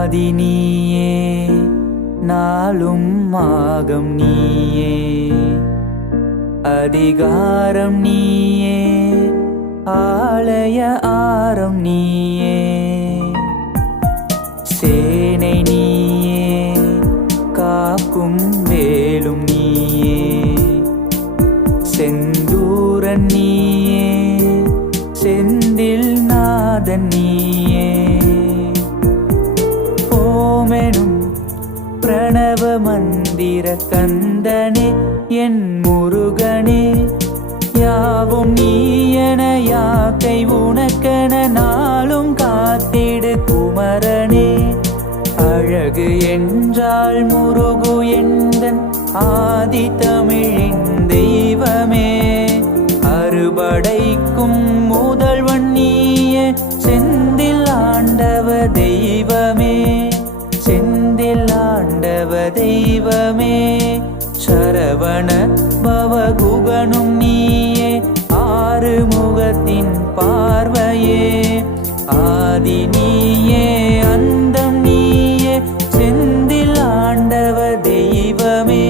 ஆதி நீயே, நாளும் ஆகம் நீயே, அதிகாரம் நீயே, ஆலய ஆரம் நீயே, சேனை நீயே, காக்கும் வேலும் நீயே, செந்தூரன் நீயே, செந்தில் நாதன் நீயே, ஓமெனும் பிரணவ மந்திர கந்தனே என் முருகனே, யாவும் நீயன யாக்கை உனக்கென நாளும் காத்திடு குமரனே, அழகு என்றால் முருகு எந்தன் ஆதி தமிழின் தெய்வமே, அறுபடைக்கும் முதல்வன் நீயே, செந்தில் ஆண்டவ தெய்வமே, செந்தில் ஆண்டவ தெய்வமே, சரவண பவகுகனும் நீயே, ஆறு முகத்தின் பார்வையே, ஆதி நீயே, அந்தம் நீயே, செந்தில் ஆண்டவ தெய்வமே,